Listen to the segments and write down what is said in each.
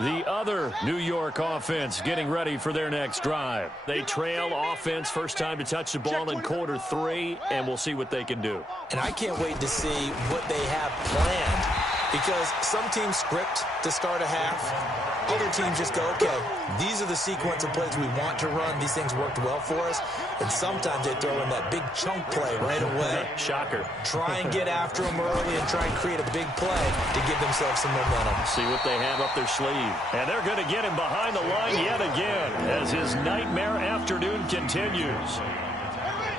The other New York offense getting ready for their next drive. They trail offense, first time to touch the ball in quarter 3, and we'll see what they can do. And I can't wait to see what they have planned, because some teams script to start a half. Other teams just go, okay, these are the sequence of plays we want to run. These things worked well for us. And sometimes they throw in that big chunk play right away. Shocker. Try and get after them early and try and create a big play to give themselves some momentum. See what they have up their sleeve. And they're going to get him behind the line yet again as his nightmare afternoon continues.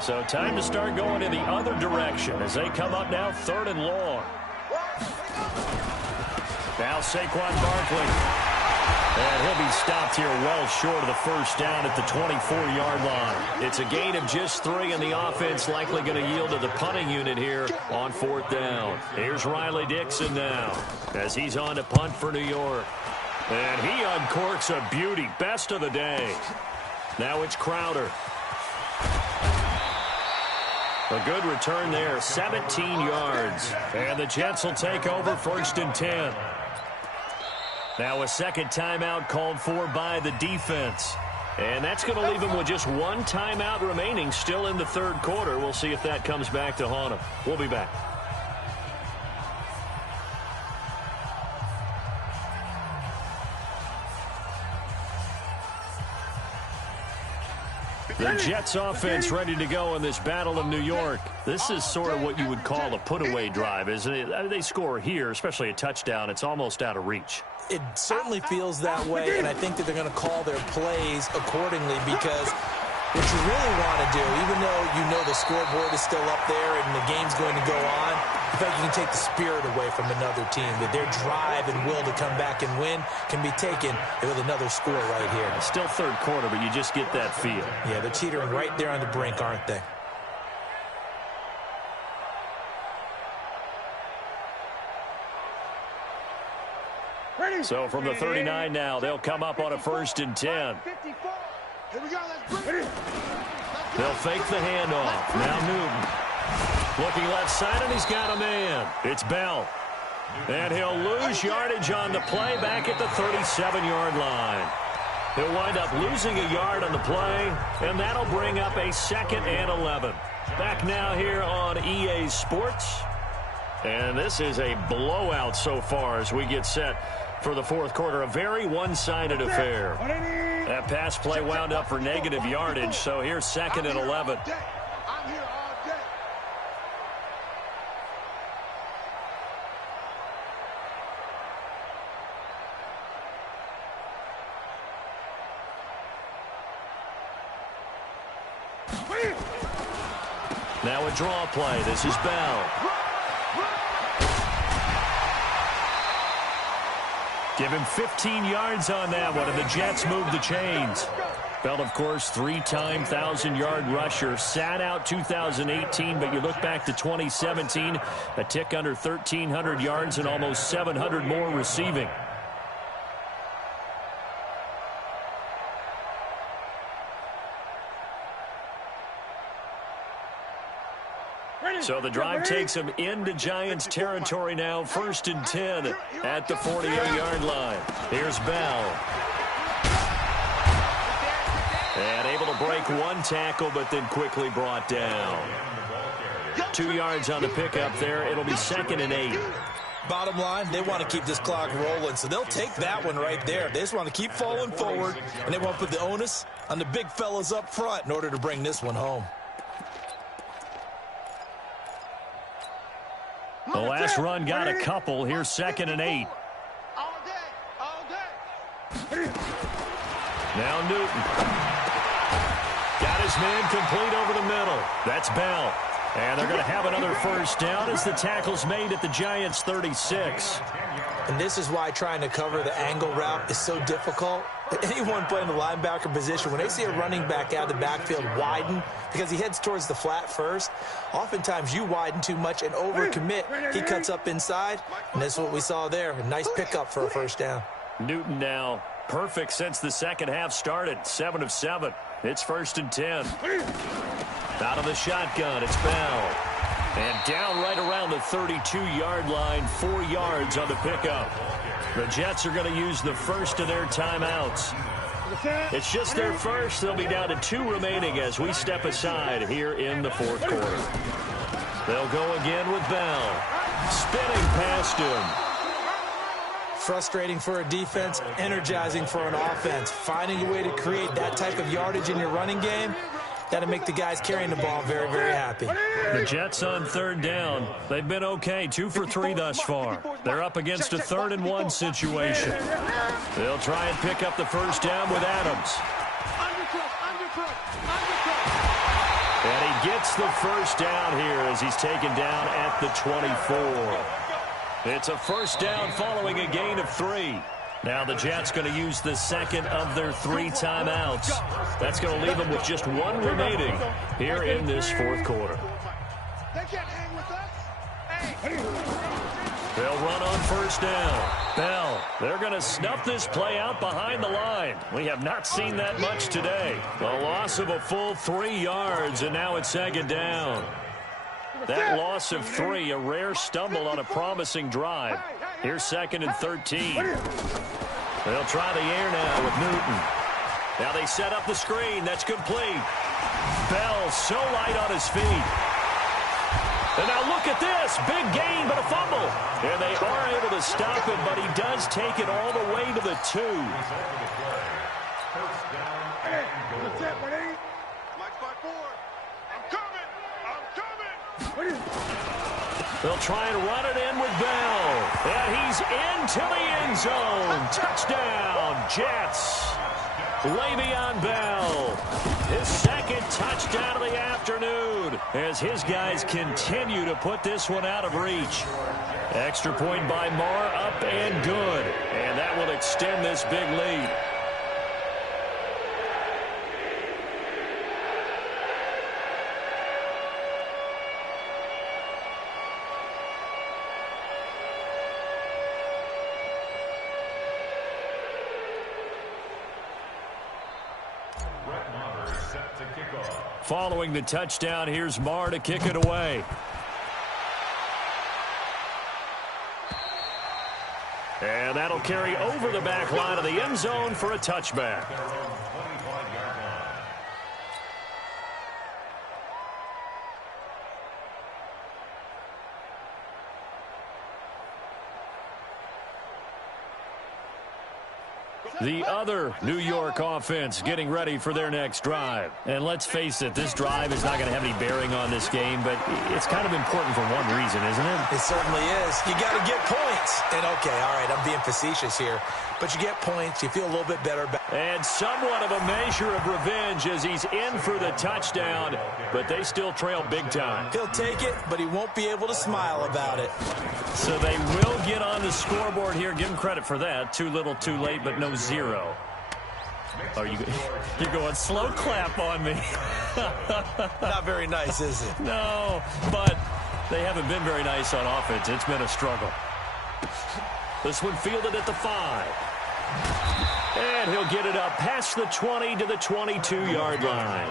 So time to start going in the other direction as they come up now 3rd and long. Now Saquon Barkley. And he'll be stopped here well short of the first down at the 24-yard line. It's a gain of just 3, and the offense likely going to yield to the punting unit here on 4th down. Here's Riley Dixon now as he's on to punt for New York. And he uncorks a beauty. Best of the day. Now it's Crowder. A good return there, 17 yards. And the Jets will take over 1st and 10. Now a second timeout called for by the defense. And that's going to leave them with just one timeout remaining still in the 3rd quarter. We'll see if that comes back to haunt them. We'll be back. The Jets offense ready to go in this Battle of New York. This is sort of what you would call a put-away drive, isn't it? They score here, especially a touchdown. It's almost out of reach. It certainly feels that way, and I think that they're going to call their plays accordingly, because what you really want to do, even though you know the scoreboard is still up there and the game's going to go on, in fact, you can take the spirit away from another team, that their drive and will to come back and win can be taken with another score right here. Still 3rd quarter, but you just get that feel. Yeah, they're teetering right there on the brink, aren't they? So from the 39 now, they'll come up on a 1st and 10. They'll fake the handoff. Now Newton. Looking left side, and he's got a man. It's Bell. And he'll lose yardage on the play back at the 37-yard line. He'll wind up losing a yard on the play, and that'll bring up a 2nd and 11. Back now here on EA Sports. And this is a blowout so far as we get set for the 4th quarter. A very one-sided affair. That pass play wound up for negative yardage, so here's 2nd and 11. Now a draw play. This is Bell. Give him 15 yards on that one, and the Jets move the chains. Bell, of course, 3-time 1,000-yard rusher. Sat out 2018, but you look back to 2017, a tick under 1,300 yards and almost 700 more receiving. So the drive takes him into Giants territory now. 1st and 10 at the 48-yard line. Here's Bell. And able to break one tackle, but then quickly brought down. 2 yards on the pickup there. It'll be 2nd and 8. Bottom line, they want to keep this clock rolling, so they'll take that one right there. They just want to keep falling forward, and they want to put the onus on the big fellas up front in order to bring this one home. The last run got a couple. Here's 2nd and 8. Now Newton. Got his man complete over the middle. That's Bell. And they're going to have another 1st down as the tackle's made at the Giants' 36. And this is why trying to cover the angle route is so difficult. Anyone playing the linebacker position, when they see a running back out of the backfield widen, because he heads towards the flat first, oftentimes you widen too much and overcommit. He cuts up inside, and that's what we saw there. A nice pickup for a 1st down. Newton now perfect since the second half started. 7 of 7. It's 1st and 10. Out of the shotgun, it's Bell. And down right around the 32-yard line, 4 yards on the pickup. The Jets are going to use the first of their timeouts. It's just their first. They'll be down to 2 remaining as we step aside here in the fourth quarter. They'll go again with Bell. Spinning past him. Frustrating for a defense, energizing for an offense. Finding a way to create that type of yardage in your running game, that'll make the guys carrying the ball very, very happy. The Jets on third down. They've been okay, 2 for 3 thus far. They're up against a 3rd-and-1 situation. They'll try and pick up the first down with Adams. And he gets the first down here as he's taken down at the 24. It's a first down following a gain of 3. Now the Jets going to use the second of their 3 timeouts. That's going to leave them with just 1 remaining here in this fourth quarter. They'll run on first down. Bell, they're going to snuff this play out behind the line. We have not seen that much today. A loss of a full 3 yards, and now it's 2nd down. That loss of 3, a rare stumble on a promising drive. Here's 2nd and 13. They'll try the air now with Newton. Now they set up the screen. That's complete. Bell so light on his feet. And now look at this. Big gain, but a fumble. And they are able to stop him, but he does take it all the way to the 2. They'll try and run it in with Bell. And he's into the end zone. Touchdown, Jets. Le'Veon Bell. His 2nd touchdown of the afternoon as his guys continue to put this one out of reach. Extra point by Marr, up and good. And that will extend this big lead. Following the touchdown, here's Marr to kick it away. And that'll carry over the back line of the end zone for a touchback. The other New York offense getting ready for their next drive. And let's face it, this drive is not going to have any bearing on this game, but it's kind of important for one reason, isn't it? It certainly is. You got to get points. And, okay, all right, I'm being facetious here. But you get points, you feel a little bit better. And somewhat of a measure of revenge as he's in for the touchdown, but they still trail big time. He'll take it, but he won't be able to smile about it. So they will get on the scoreboard here. Give him credit for that. Too little, too late, but no 0. Oh, you're going slow clap on me. Not very nice, is it? No, but they haven't been very nice on offense. It's been a struggle. This one fielded at the 5. And he'll get it up past the 20 to the 22-yard line.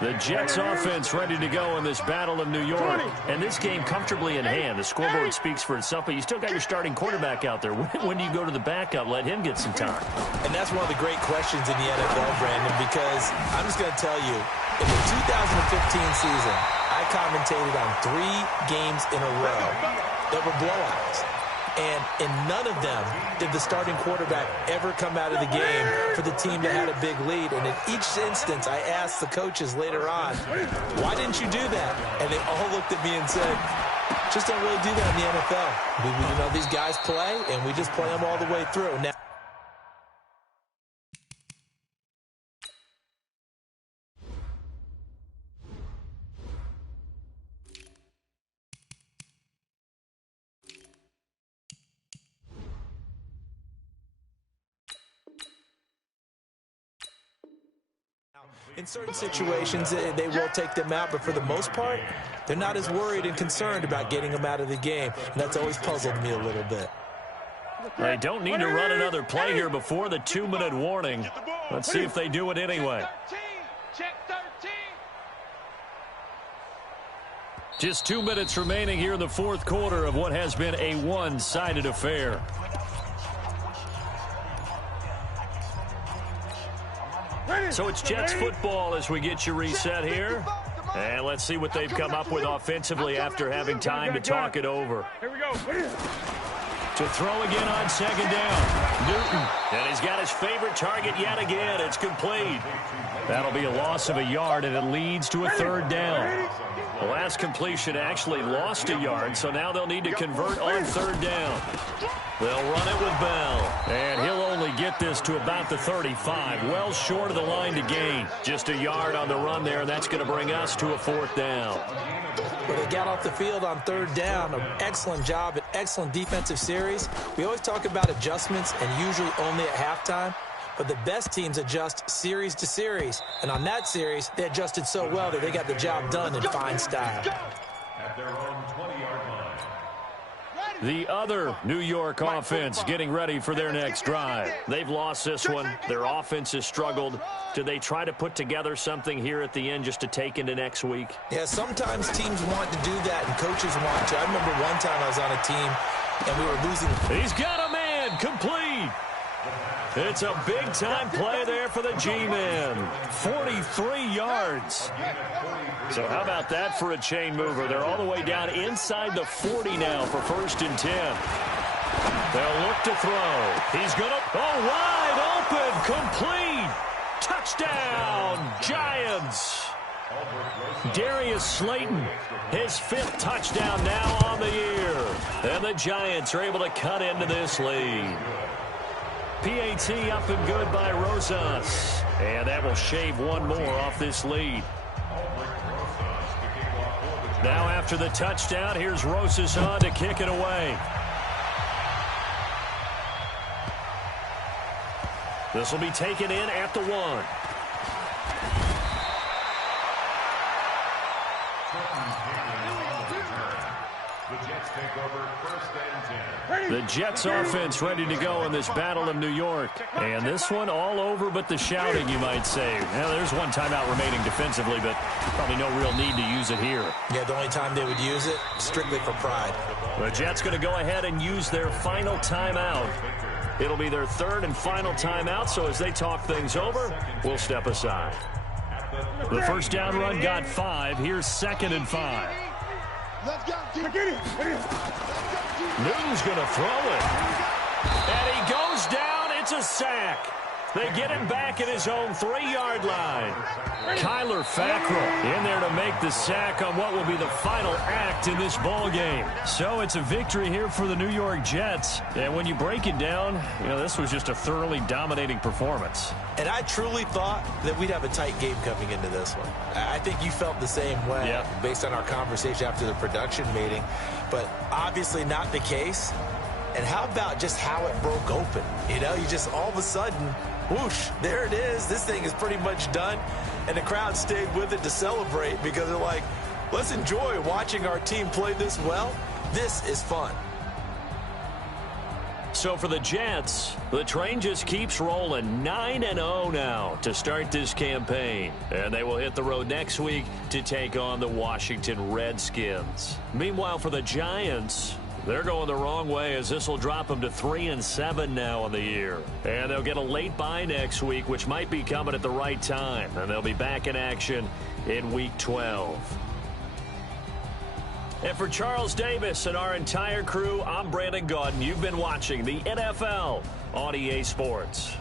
The Jets offense ready to go in this battle of New York. And this game comfortably in hand. The scoreboard speaks for itself, but you still got your starting quarterback out there. When do you go to the backup? Let him get some time. And that's one of the great questions in the NFL, Brandon, because I'm just going to tell you, in the 2015 season, I commentated on 3 games in a row that were blowouts. And in none of them did the starting quarterback ever come out of the game for the team that had a big lead. And in each instance, I asked the coaches later on, why didn't you do that? And they all looked at me and said, just don't really do that in the NFL. You know, these guys play, and we just play them all the way through. Now, in certain situations, they will take them out, but for the most part, they're not as worried and concerned about getting them out of the game, and that's always puzzled me a little bit. They don't need to run another play here before the 2-minute warning. Let's see if they do it anyway. Just 2 minutes remaining here in the fourth quarter of what has been a one-sided affair. So it's Jets football as we get you reset here. And let's see what they've come up with offensively after having time to talk it over. Here we go. To throw again on second down. Newton. And he's got his favorite target yet again. It's complete. That'll be a loss of a yard, and it leads to a third down. The last completion actually lost a yard, so now they'll need to convert on third down. They'll run it with Bell, and he'll only get this to about the 35, well short of the line to gain. Just a yard on the run there, and that's going to bring us to a fourth down. Well, they got off the field on third down. An excellent job, an excellent defensive series. We always talk about adjustments and usually only at halftime. But the best teams adjust series to series. And on that series, they adjusted so well that they got the job done in fine style. At their own 20-yard line. The other New York offense getting ready for their next drive. They've lost this one. Their offense has struggled. Do they try to put together something here at the end just to take into next week? Yeah, sometimes teams want to do that and coaches want to. I remember one time I was on a team and we were losing. He's got a man complete. It's a big-time play there for the G-men. 43 yards. So how about that for a chain mover? They're all the way down inside the 40 now for 1st and 10. They'll look to throw. He's going to... Oh, wide open, complete. Touchdown, Giants. Darius Slayton, his 5th touchdown now on the year. And the Giants are able to cut into this lead. PAT up and good by Rosas. And that will shave one more off this lead. Now after the touchdown, here's Rosas on to kick it away. This will be taken in at the 1. The Jets take over 1st and 10. The Jets offense ready to go in this battle of New York. And this one all over but the shouting, you might say. Now, there's one timeout remaining defensively, but probably no real need to use it here. Yeah, the only time they would use it, strictly for pride. The Jets going to go ahead and use their final timeout. It'll be their 3rd and final timeout, so as they talk things over, we'll step aside. The first down run got 5. Here's 2nd and 5. Let's go. Get it. Newton's going to throw it. And he goes down. It's a sack. They get him back at his own 3-yard line. Kyler Fackrell in there to make the sack on what will be the final act in this ball game. So it's a victory here for the New York Jets. And when you break it down, you know, this was just a thoroughly dominating performance. And I truly thought that we'd have a tight game coming into this one. I think you felt the same way based on our conversation after the production meeting. But obviously not the case. And how about just how it broke open? You know, you just all of a sudden, whoosh, there it is. This thing is pretty much done. And the crowd stayed with it to celebrate because they're like, let's enjoy watching our team play this well. This is fun. So for the Jets, the train just keeps rolling 9-0 now to start this campaign. And they will hit the road next week to take on the Washington Redskins. Meanwhile, for the Giants, they're going the wrong way as this will drop them to 3-7 now on the year. And they'll get a late bye next week, which might be coming at the right time. And they'll be back in action in Week 12. And for Charles Davis and our entire crew, I'm Brandon Gaudin. You've been watching the NFL on EA Sports.